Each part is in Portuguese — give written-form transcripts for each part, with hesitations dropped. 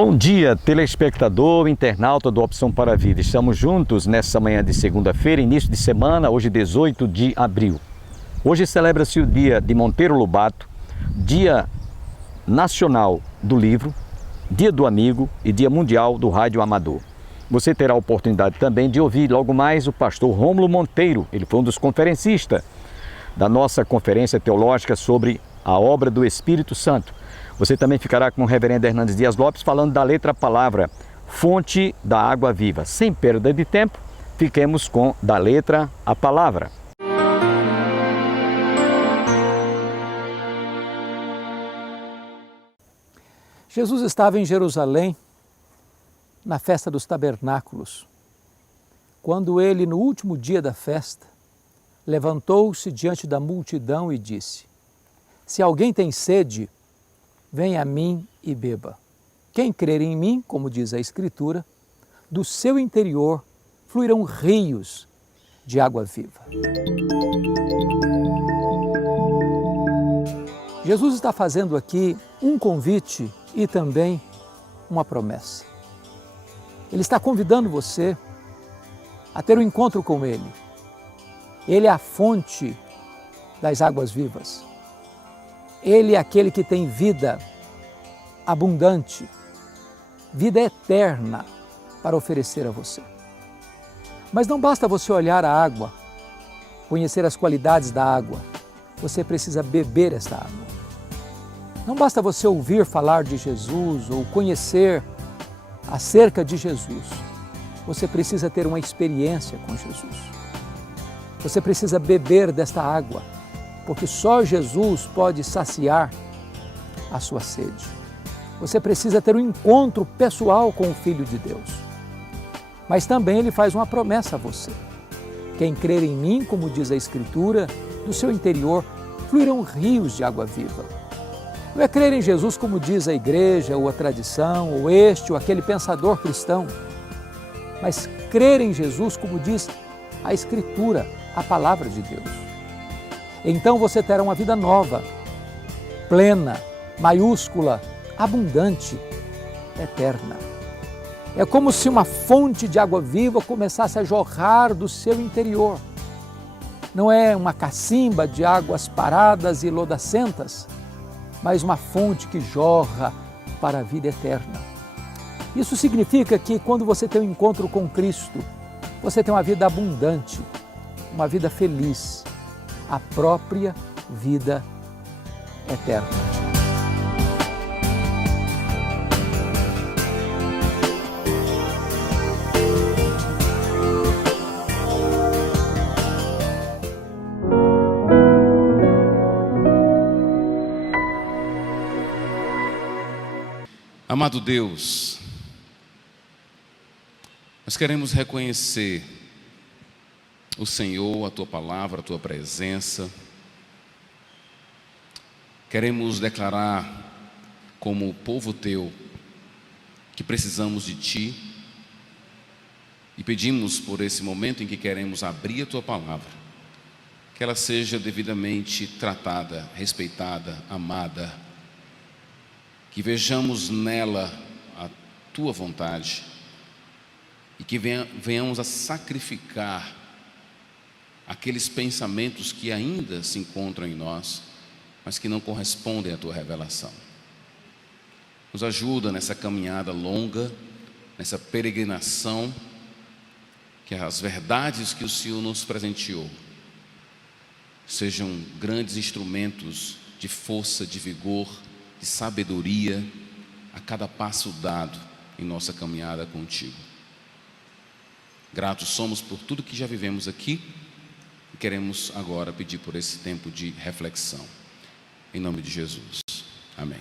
Bom dia, telespectador, internauta do Opção para a Vida. Estamos juntos nessa manhã de segunda-feira, início de semana, hoje 18 de abril. Hoje celebra-se o dia de Monteiro Lobato, Dia Nacional do Livro, Dia do Amigo e Dia Mundial do Rádio Amador. Você terá a oportunidade também de ouvir logo mais o pastor Rômulo Monteiro. Ele foi um dos conferencistas da nossa conferência teológica sobre a obra do Espírito Santo. Você também ficará com o reverendo Hernandes Dias Lopes falando da letra palavra, fonte da água viva. Sem perda de tempo, fiquemos com da letra a palavra. Jesus estava em Jerusalém, na festa dos tabernáculos, quando ele, no último dia da festa, levantou-se diante da multidão e disse: Se alguém tem sede, venha a mim e beba. Quem crer em mim, como diz a Escritura, do seu interior fluirão rios de água viva. Jesus está fazendo aqui um convite e também uma promessa. Ele está convidando você a ter um encontro com Ele. Ele é a fonte das águas vivas. Ele é aquele que tem vida abundante, vida eterna para oferecer a você. Mas não basta você olhar a água, conhecer as qualidades da água, você precisa beber esta água. Não basta você ouvir falar de Jesus ou conhecer acerca de Jesus, você precisa ter uma experiência com Jesus. Você precisa beber desta água, porque só Jesus pode saciar a sua sede. Você precisa ter um encontro pessoal com o Filho de Deus. Mas também Ele faz uma promessa a você. Quem crer em mim, como diz a Escritura, do seu interior fluirão rios de água viva. Não é crer em Jesus como diz a igreja, ou a tradição, ou este ou aquele pensador cristão, mas crer em Jesus como diz a Escritura, a Palavra de Deus. Então você terá uma vida nova, plena, maiúscula, abundante, eterna. É como se uma fonte de água viva começasse a jorrar do seu interior. Não é uma cacimba de águas paradas e lodacentas, mas uma fonte que jorra para a vida eterna. Isso significa que quando você tem um encontro com Cristo, você tem uma vida abundante, uma vida feliz, a própria vida eterna. Amado Deus, nós queremos reconhecer o Senhor, a Tua Palavra, a Tua presença. Queremos declarar como povo Teu que precisamos de Ti e pedimos por esse momento em que queremos abrir a Tua Palavra, que ela seja devidamente tratada, respeitada, amada, que vejamos nela a Tua vontade e que venhamos a sacrificar aqueles pensamentos que ainda se encontram em nós, mas que não correspondem à Tua revelação. Nos ajuda nessa caminhada longa, nessa peregrinação, que as verdades que o Senhor nos presenteou sejam grandes instrumentos de força, de vigor, de sabedoria a cada passo dado em nossa caminhada contigo. Gratos somos por tudo que já vivemos aqui e queremos agora pedir por esse tempo de reflexão. Em nome de Jesus. Amém.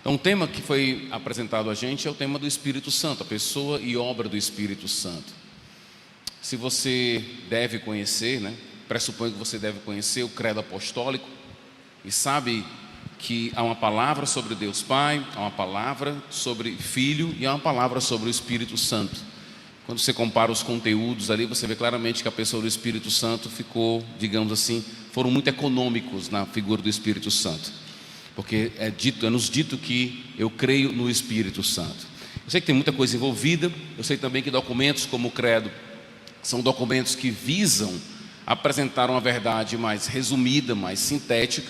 Então, o tema que foi apresentado a gente é o tema do Espírito Santo, a pessoa e obra do Espírito Santo. Se você deve conhecer, pressuponho que você deve conhecer o credo apostólico e sabe que há uma palavra sobre Deus Pai, há uma palavra sobre Filho e há uma palavra sobre o Espírito Santo. Quando você compara os conteúdos ali, você vê claramente que a pessoa do Espírito Santo ficou, digamos assim, foram muito econômicos na figura do Espírito Santo. porque é nos dito que eu creio no Espírito Santo. Eu sei que tem muita coisa envolvida, eu sei também que documentos como o Credo são documentos que visam apresentar uma verdade mais resumida, mais sintética.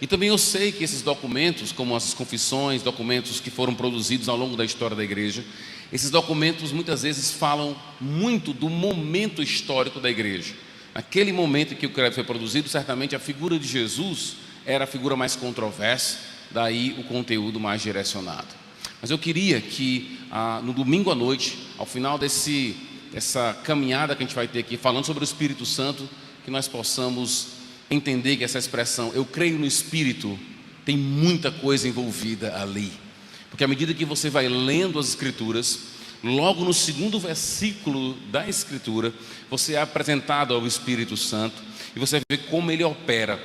E também eu sei que esses documentos, como as confissões, documentos que foram produzidos ao longo da história da igreja, esses documentos muitas vezes falam muito do momento histórico da igreja. Naquele momento em que o credo foi produzido, certamente a figura de Jesus era a figura mais controversa, daí o conteúdo mais direcionado. Mas eu queria que no domingo à noite, ao final dessa caminhada que a gente vai ter aqui, falando sobre o Espírito Santo, que nós possamos entender que essa expressão, eu creio no Espírito, tem muita coisa envolvida ali. Porque à medida que você vai lendo as Escrituras, logo no segundo versículo da Escritura, você é apresentado ao Espírito Santo e você vê como ele opera.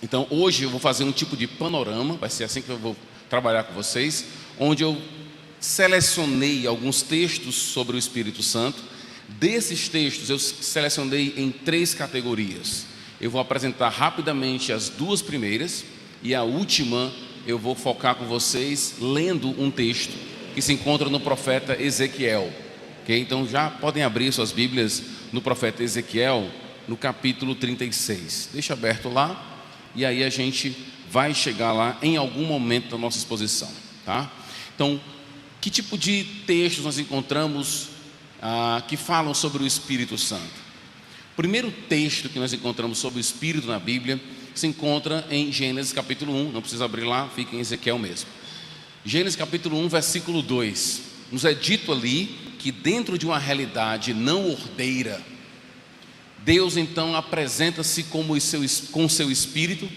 Então hoje eu vou fazer um tipo de panorama, vai ser assim que eu vou trabalhar com vocês, onde eu selecionei alguns textos sobre o Espírito Santo. Desses textos eu selecionei em 3 categorias. Eu vou apresentar rapidamente as 2 primeiras e a última eu vou focar com vocês lendo um texto que se encontra no profeta Ezequiel. Okay? Então já podem abrir suas Bíblias no profeta Ezequiel, no capítulo 36. Deixa aberto lá e aí a gente vai chegar lá em algum momento da nossa exposição. Tá? Então, que tipo de textos nós encontramos que falam sobre o Espírito Santo? O primeiro texto que nós encontramos sobre o Espírito na Bíblia se encontra em Gênesis capítulo 1, não precisa abrir lá, fica em Ezequiel mesmo. Gênesis capítulo 1, versículo 2, nos é dito ali que dentro de uma realidade não ordeira, Deus então apresenta-se com o seu Espírito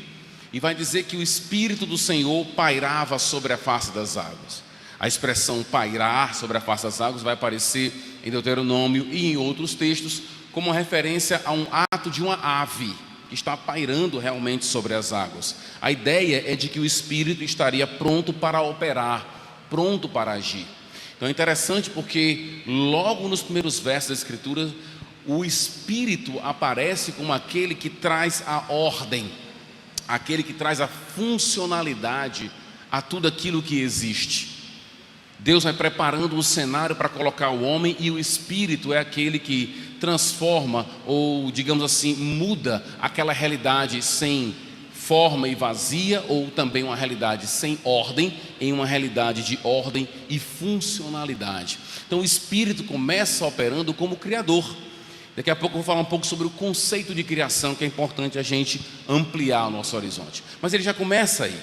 e vai dizer que o Espírito do Senhor pairava sobre a face das águas. A expressão pairar sobre a face das águas vai aparecer em Deuteronômio e em outros textos como referência a um ato de uma ave que está pairando realmente sobre as águas. A ideia é de que o Espírito estaria pronto para operar, pronto para agir. Então é interessante porque logo nos primeiros versos da Escritura, o Espírito aparece como aquele que traz a ordem, aquele que traz a funcionalidade a tudo aquilo que existe. Deus vai preparando o cenário para colocar o homem e o Espírito é aquele que transforma ou, digamos assim, muda aquela realidade sem forma e vazia ou também uma realidade sem ordem em uma realidade de ordem e funcionalidade. Então o Espírito começa operando como Criador. Daqui a pouco eu vou falar um pouco sobre o conceito de criação, que é importante a gente ampliar o nosso horizonte. Mas ele já começa aí.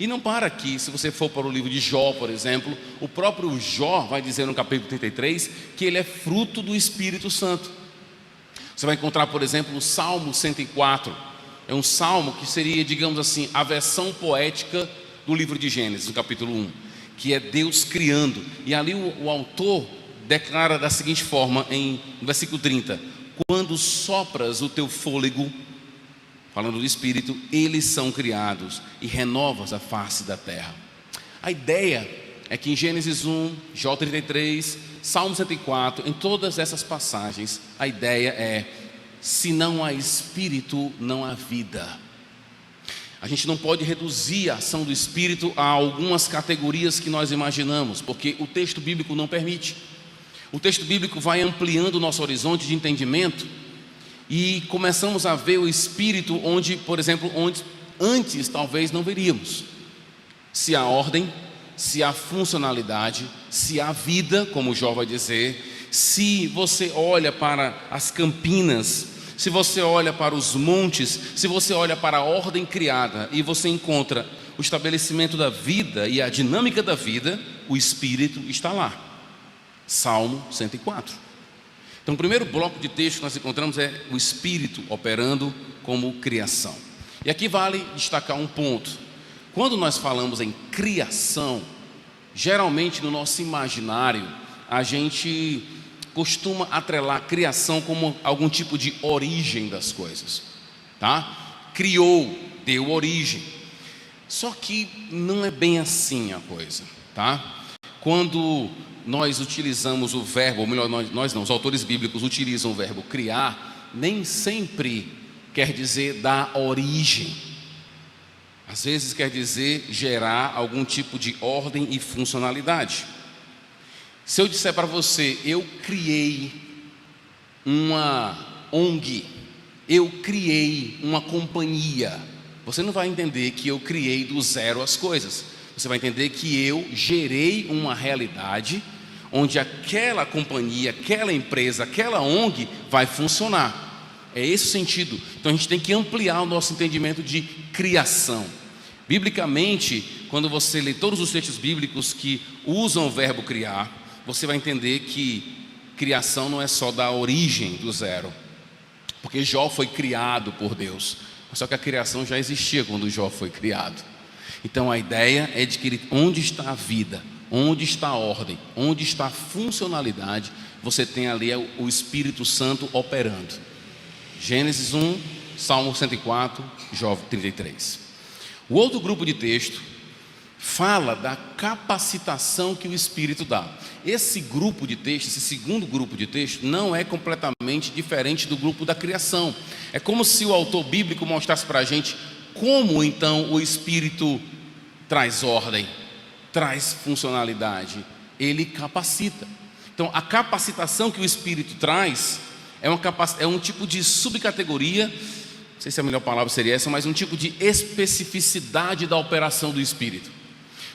E não para aqui. Se você for para o livro de Jó, por exemplo, o próprio Jó vai dizer no capítulo 33 que ele é fruto do Espírito Santo. Você vai encontrar, por exemplo, o Salmo 104. É um salmo que seria, digamos assim, a versão poética do livro de Gênesis, no capítulo 1, que é Deus criando. E ali o autor declara da seguinte forma, no versículo 30: quando sopras o teu fôlego, falando do Espírito, eles são criados e renovas a face da terra. A ideia é que em Gênesis 1, Jó 33, Salmo 104, em todas essas passagens, a ideia é: se não há Espírito, não há vida. A gente não pode reduzir a ação do Espírito a algumas categorias que nós imaginamos, porque o texto bíblico não permite. O texto bíblico vai ampliando o nosso horizonte de entendimento e começamos a ver o Espírito onde, por exemplo, onde antes talvez não veríamos. Se há ordem, se há funcionalidade, se há vida, como Jó vai dizer, se você olha para as campinas, se você olha para os montes, se você olha para a ordem criada e você encontra o estabelecimento da vida e a dinâmica da vida, o Espírito está lá. Salmo 104. Então o primeiro bloco de texto que nós encontramos é o Espírito operando como criação. E aqui vale destacar um ponto. Quando nós falamos em criação, geralmente no nosso imaginário, a gente costuma atrelar criação como algum tipo de origem das coisas, tá? Criou, deu origem. Só que não é bem assim a coisa, tá? Quando nós utilizamos o verbo, ou melhor, nós não, os autores bíblicos utilizam o verbo criar, nem sempre quer dizer dar origem. Às vezes quer dizer gerar algum tipo de ordem e funcionalidade. Se eu disser para você, eu criei uma ONG, eu criei uma companhia, você não vai entender que eu criei do zero as coisas. Você vai entender que eu gerei uma realidade onde aquela companhia, aquela empresa, aquela ONG vai funcionar. É esse o sentido. Então a gente tem que ampliar o nosso entendimento de criação. Biblicamente, quando você lê todos os textos bíblicos que usam o verbo criar, você vai entender que criação não é só da origem do zero, porque Jó foi criado por Deus, só que a criação já existia quando Jó foi criado. Então a ideia é de que onde está a vida, onde está a ordem, onde está a funcionalidade, você tem ali o Espírito Santo operando. Gênesis 1, Salmo 104, Jó 33. O outro grupo de texto fala da capacitação que o Espírito dá. Esse grupo de texto, esse segundo grupo de texto, não é completamente diferente do grupo da criação. É como se o autor bíblico mostrasse para a gente como então o Espírito traz ordem, traz funcionalidade, ele capacita. Então a capacitação que o Espírito traz é um tipo de subcategoria, não sei se a melhor palavra seria essa, mas um tipo de especificidade da operação do Espírito.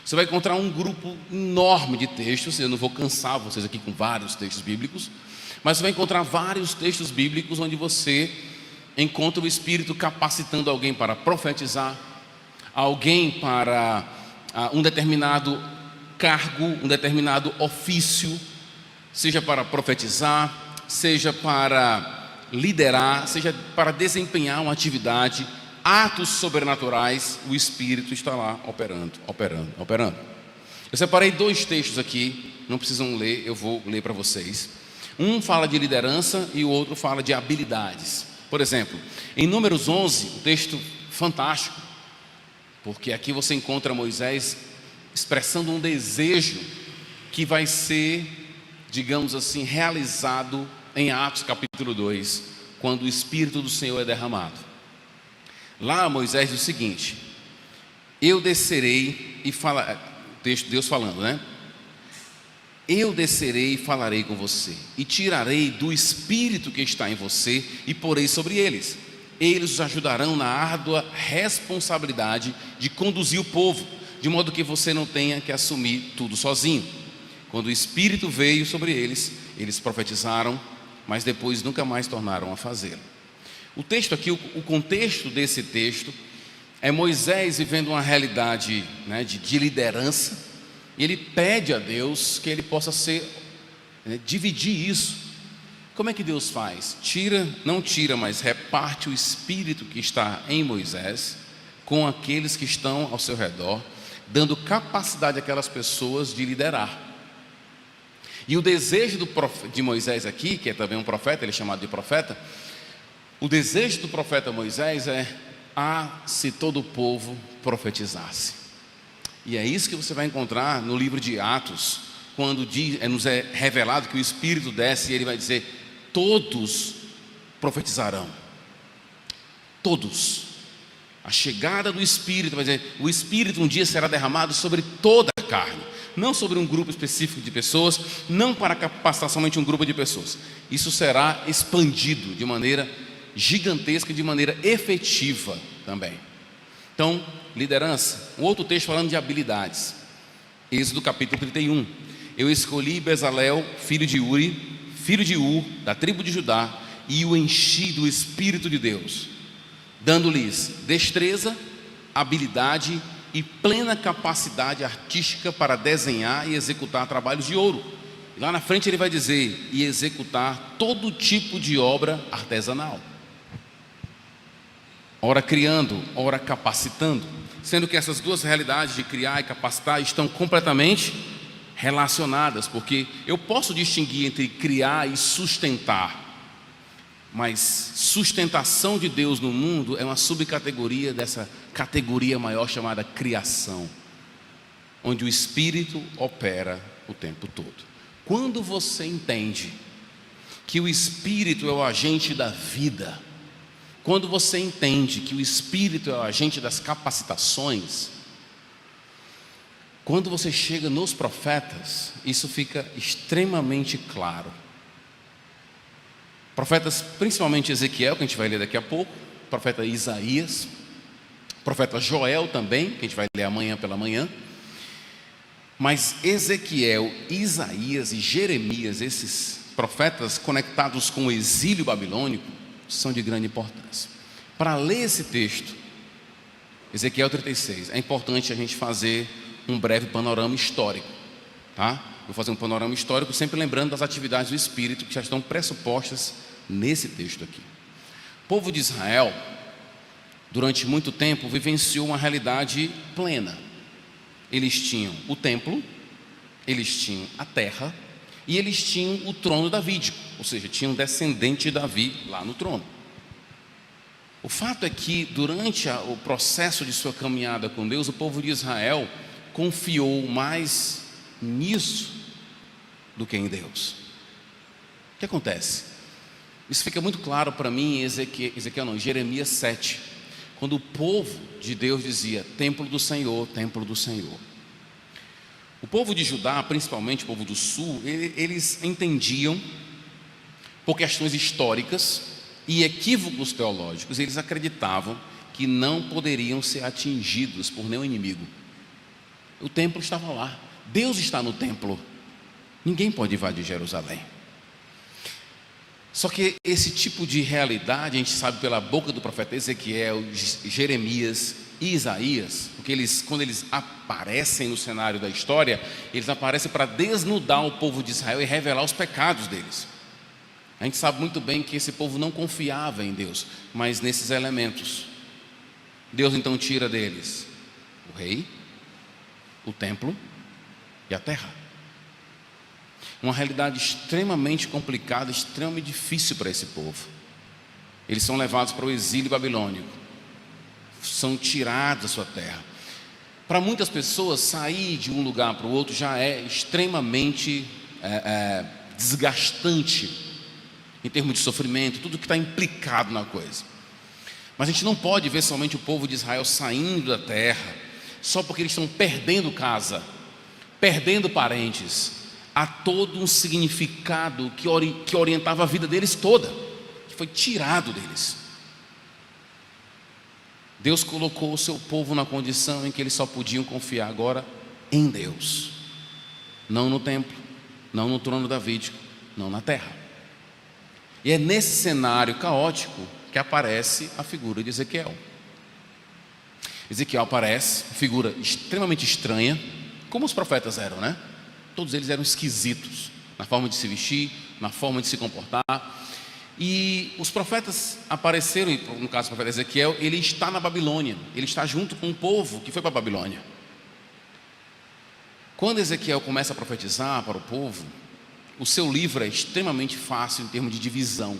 Você vai encontrar um grupo enorme de textos, eu não vou cansar vocês aqui com vários textos bíblicos, mas você vai encontrar vários textos bíblicos onde você encontra o Espírito capacitando alguém para profetizar, alguém para um determinado cargo, um determinado ofício, seja para profetizar, seja para liderar, seja para desempenhar uma atividade, atos sobrenaturais, o Espírito está lá operando. Eu separei dois textos aqui, não precisam ler, eu vou ler para vocês. Um fala de liderança e o outro fala de habilidades. Por exemplo, em Números 11, um texto fantástico, porque aqui você encontra Moisés expressando um desejo que vai ser, digamos assim, realizado em Atos capítulo 2, quando o Espírito do Senhor é derramado. Lá Moisés diz o seguinte: eu descerei e falarei, texto Deus falando, né? Eu descerei e falarei com você, e tirarei do Espírito que está em você e porei sobre eles. Eles os ajudarão na árdua responsabilidade de conduzir o povo, de modo que você não tenha que assumir tudo sozinho. Quando o Espírito veio sobre eles, eles profetizaram, mas depois nunca mais tornaram a fazê-lo. O texto aqui, o contexto desse texto é Moisés vivendo uma realidade, né, de liderança, e ele pede a Deus que ele possa dividir isso. Como é que Deus faz? Não tira, mas reparte o Espírito que está em Moisés com aqueles que estão ao seu redor, dando capacidade àquelas pessoas de liderar. E o desejo de Moisés aqui, que é também um profeta, ele é chamado de profeta, o desejo do profeta Moisés é: se todo o povo profetizasse. E é isso que você vai encontrar no livro de Atos, quando nos é revelado que o Espírito desce e ele vai dizer: todos profetizarão. Todos. A chegada do Espírito vai dizer: o Espírito um dia será derramado sobre toda a carne, não sobre um grupo específico de pessoas, não para capacitar somente um grupo de pessoas. Isso será expandido de maneira gigantesca, de maneira efetiva também. Então, liderança. Um outro texto falando de habilidades. Êxodo capítulo 31. Eu escolhi Bezalel, filho de Uri, filho de Ur, da tribo de Judá, e o enchi do Espírito de Deus, dando-lhes destreza, habilidade e plena capacidade artística para desenhar e executar trabalhos de ouro. E lá na frente ele vai dizer: e executar todo tipo de obra artesanal. Ora criando, ora capacitando, sendo que essas duas realidades de criar e capacitar estão completamente relacionadas, porque eu posso distinguir entre criar e sustentar, mas sustentação de Deus no mundo é uma subcategoria dessa categoria maior chamada criação, onde o Espírito opera o tempo todo. Quando você entende que o Espírito é o agente da vida, quando você entende que o Espírito é o agente das capacitações, quando você chega nos profetas, isso fica extremamente claro. Profetas, principalmente Ezequiel, que a gente vai ler daqui a pouco, profeta Isaías, profeta Joel também, que a gente vai ler amanhã pela manhã. Mas Ezequiel, Isaías e Jeremias, esses profetas conectados com o exílio babilônico, são de grande importância. Para ler esse texto, Ezequiel 36, é importante a gente fazer um breve panorama histórico, tá? Vou fazer um panorama histórico, sempre lembrando das atividades do Espírito que já estão pressupostas nesse texto aqui. O povo de Israel, durante muito tempo, vivenciou uma realidade plena. Eles tinham o templo, eles tinham a terra e eles tinham o trono davídico, ou seja, tinham um descendente de Davi lá no trono. O fato é que durante o processo de sua caminhada com Deus, o povo de Israel confiou mais nisso do que em Deus. O que acontece? Isso fica muito claro para mim em Jeremias 7, quando o povo de Deus dizia: templo do Senhor, templo do Senhor. O povo de Judá, principalmente o povo do sul, eles entendiam, por questões históricas e equívocos teológicos, eles acreditavam que não poderiam ser atingidos por nenhum inimigo. O templo estava lá, Deus está no templo, ninguém pode invadir Jerusalém. Só que esse tipo de realidade a gente sabe pela boca do profeta Ezequiel, Jeremias e Isaías, porque quando eles aparecem no cenário da história, eles aparecem para desnudar o povo de Israel e revelar os pecados deles. A gente sabe muito bem que esse povo não confiava em Deus, mas nesses elementos, Deus então tira deles o rei, o templo e a terra. Uma realidade extremamente complicada, extremamente difícil para esse povo. Eles são levados para o exílio babilônico, são tirados da sua terra. Para muitas pessoas, sair de um lugar para o outro já é extremamente desgastante, em termos de sofrimento, tudo que está implicado na coisa. Mas a gente não pode ver somente o povo de Israel saindo da terra, só porque eles estão perdendo casa, perdendo parentes. Há todo um significado que orientava a vida deles toda, que foi tirado deles. Deus colocou o seu povo na condição em que eles só podiam confiar agora em Deus, não no templo, não no trono davídico, não na terra. E é nesse cenário caótico que aparece a figura de Ezequiel. Ezequiel aparece, figura extremamente estranha, como os profetas eram, né? Todos eles eram esquisitos, na forma de se vestir, na forma de se comportar. E os profetas apareceram, no caso do profeta Ezequiel, ele está na Babilônia, ele está junto com o povo que foi para a Babilônia. Quando Ezequiel começa a profetizar para o povo, o seu livro é extremamente fácil em termos de divisão,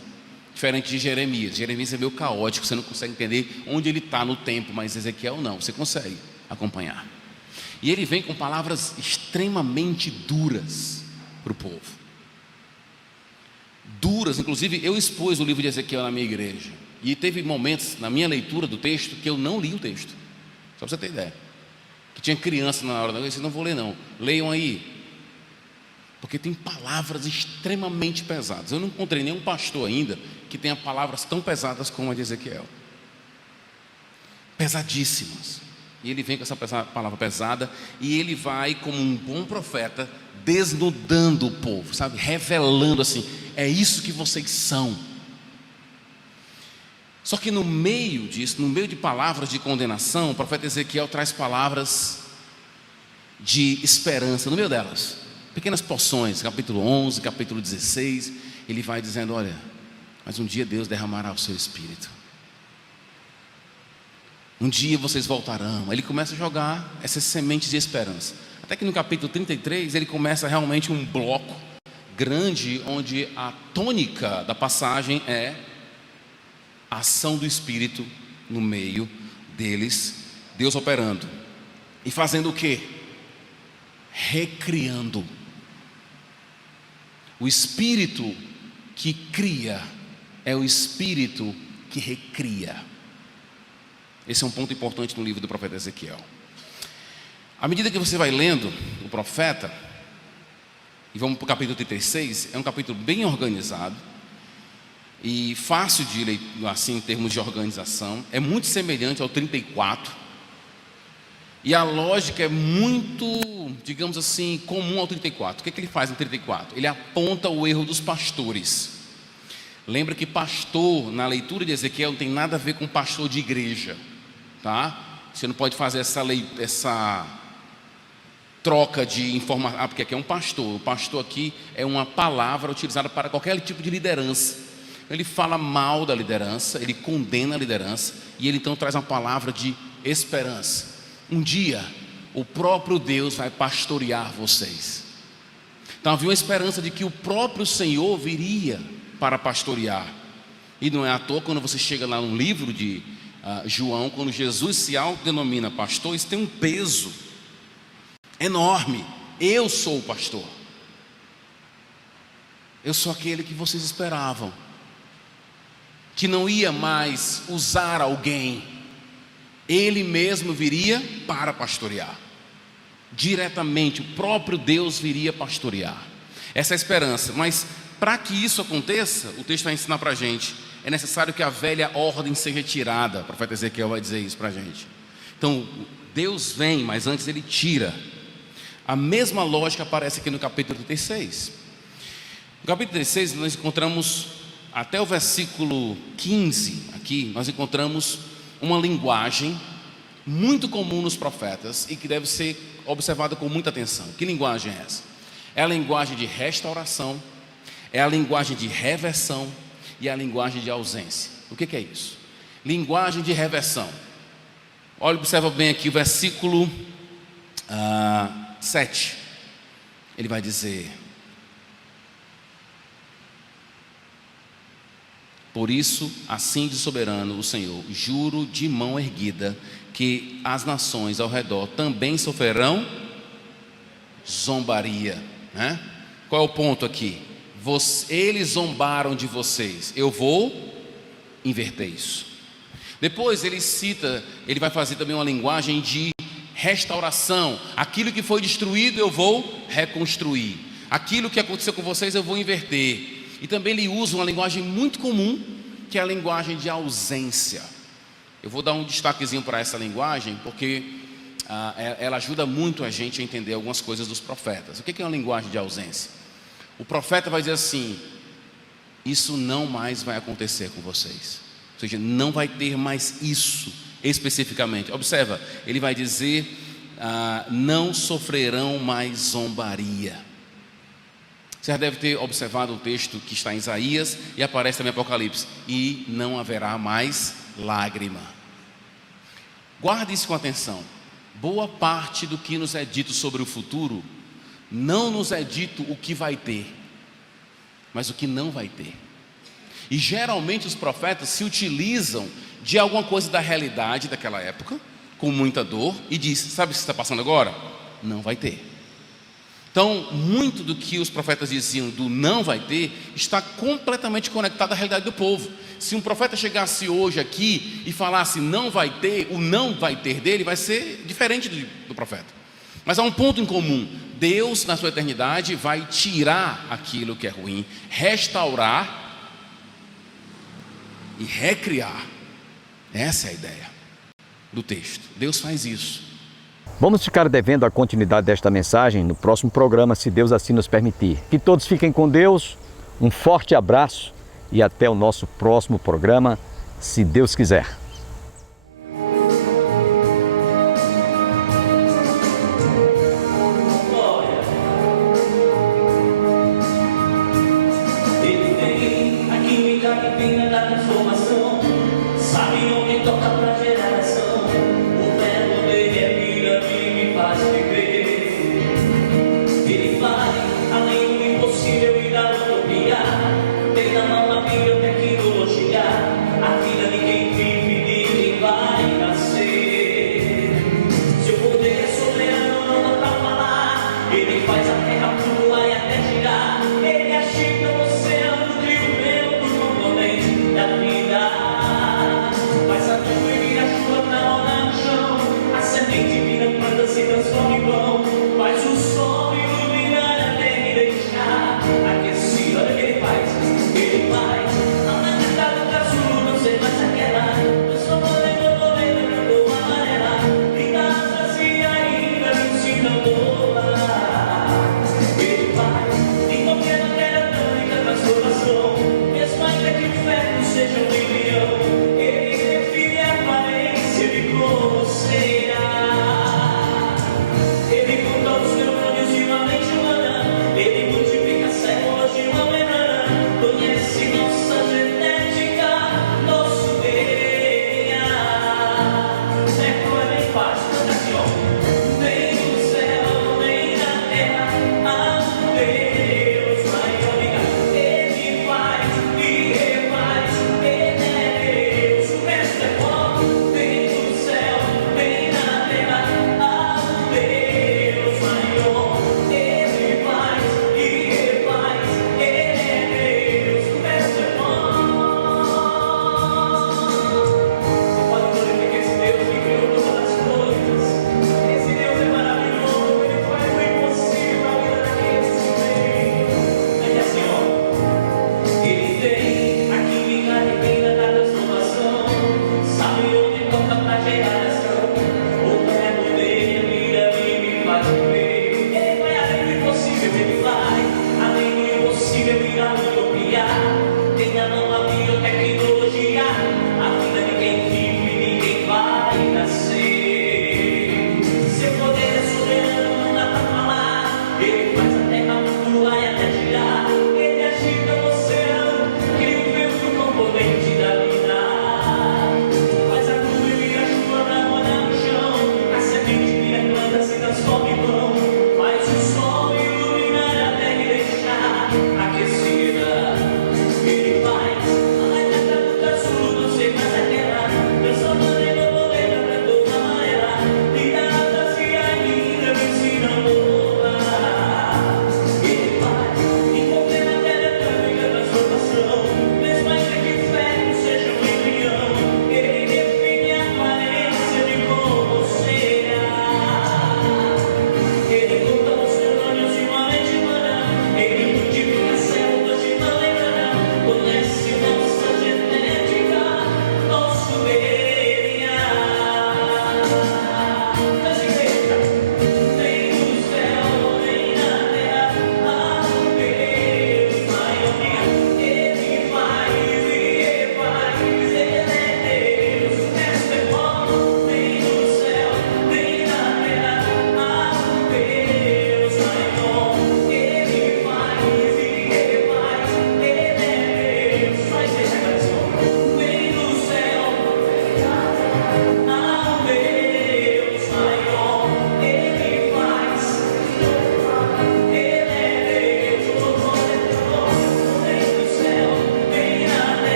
diferente de Jeremias. Jeremias é meio caótico, você não consegue entender onde ele está no tempo, mas Ezequiel não, você consegue acompanhar. E ele vem com palavras extremamente duras para o povo. Duras, inclusive eu expus o livro de Ezequiel na minha igreja. E teve momentos na minha leitura do texto que eu não li o texto. Só para você ter ideia. Que tinha criança na hora da noite, eu não vou ler não. Leiam aí. Porque tem palavras extremamente pesadas. Eu não encontrei nenhum pastor ainda que tenha palavras tão pesadas como a de Ezequiel. Pesadíssimas. E ele vem com essa palavra pesada, e ele vai, como um bom profeta, desnudando o povo, sabe? Revelando assim: é isso que vocês são. Só que no meio disso, no meio de palavras de condenação, o profeta Ezequiel traz palavras de esperança no meio delas. Pequenas porções, capítulo 11, capítulo 16, ele vai dizendo: olha, mas um dia Deus derramará o seu espírito. Um dia vocês voltarão. Ele começa a jogar essas sementes de esperança. Até que no capítulo 33 ele começa realmente um bloco grande, onde a tônica da passagem é a ação do Espírito no meio deles, Deus operando. E fazendo o quê? Recriando. O Espírito que cria é o Espírito que recria. Esse é um ponto importante no livro do profeta Ezequiel. À medida que você vai lendo o profeta, e vamos para o capítulo 36, é um capítulo bem organizado e fácil de ler, assim, em termos de organização. É muito semelhante ao 34. E a lógica é muito, digamos assim, comum ao 34. O que ele faz no 34? Ele aponta o erro dos pastores. Lembra que pastor, na leitura de Ezequiel, não tem nada a ver com pastor de igreja, tá? Você não pode fazer essa troca de informação, porque aqui é um pastor. O pastor aqui é uma palavra utilizada para qualquer tipo de liderança. Ele fala mal da liderança, ele condena a liderança, e ele então traz uma palavra de esperança. Um dia, o próprio Deus vai pastorear vocês. Então havia uma esperança de que o próprio Senhor viria para pastorear. E não é à toa, quando você chega lá no livro de João, quando Jesus se autodenomina pastor, isso tem um peso enorme. Eu sou o pastor. Eu sou aquele que vocês esperavam, que não ia mais usar alguém. Ele mesmo viria para pastorear. Diretamente, o próprio Deus viria pastorear. Essa é a esperança. Mas para que isso aconteça, o texto vai ensinar para a gente, é necessário que a velha ordem seja tirada. O profeta Ezequiel vai dizer isso para a gente. Então, Deus vem, mas antes ele tira. A mesma lógica aparece aqui no capítulo 36. No capítulo 36 nós encontramos, até o versículo 15, aqui, nós encontramos uma linguagem muito comum nos profetas e que deve ser observada com muita atenção. Que linguagem é essa? É a linguagem de restauração, é a linguagem de reversão e a linguagem de ausência. O que é isso? Linguagem de reversão. Olha, observa bem aqui o versículo 7. Ele vai dizer: por isso, assim diz soberano o Senhor, juro de mão erguida, que as nações ao redor também sofrerão zombaria, né? Qual é o ponto aqui? Eles zombaram de vocês, eu vou inverter isso. Depois ele vai fazer também uma linguagem de restauração. Aquilo que foi destruído eu vou reconstruir. Aquilo que aconteceu com vocês eu vou inverter. E também ele usa uma linguagem muito comum, que é a linguagem de ausência. Eu vou dar um destaquezinho para essa linguagem, porque ela ajuda muito a gente a entender algumas coisas dos profetas. O que é uma linguagem de ausência? O profeta vai dizer assim: isso não mais vai acontecer com vocês. Ou seja, não vai ter mais isso especificamente. Observa, ele vai dizer, não sofrerão mais zombaria. Você já deve ter observado o texto que está em Isaías e aparece também em Apocalipse: e não haverá mais lágrima. Guarde isso com atenção. Boa parte do que nos é dito sobre o futuro não nos é dito o que vai ter, mas o que não vai ter. E geralmente os profetas se utilizam de alguma coisa da realidade daquela época, com muita dor, e diz: sabe o que está passando agora? Não vai ter. Então, muito do que os profetas diziam do não vai ter, está completamente conectado à realidade do povo. Se um profeta chegasse hoje aqui e falasse não vai ter, o não vai ter dele vai ser diferente do profeta. Mas há um ponto em comum: Deus, na sua eternidade, vai tirar aquilo que é ruim, restaurar e recriar. Essa é a ideia do texto. Deus faz isso. Vamos ficar devendo a continuidade desta mensagem no próximo programa, se Deus assim nos permitir. Que todos fiquem com Deus, um forte abraço e até o nosso próximo programa, se Deus quiser. Ele vem, a química divina da transformação, sabe onde toca pra gente.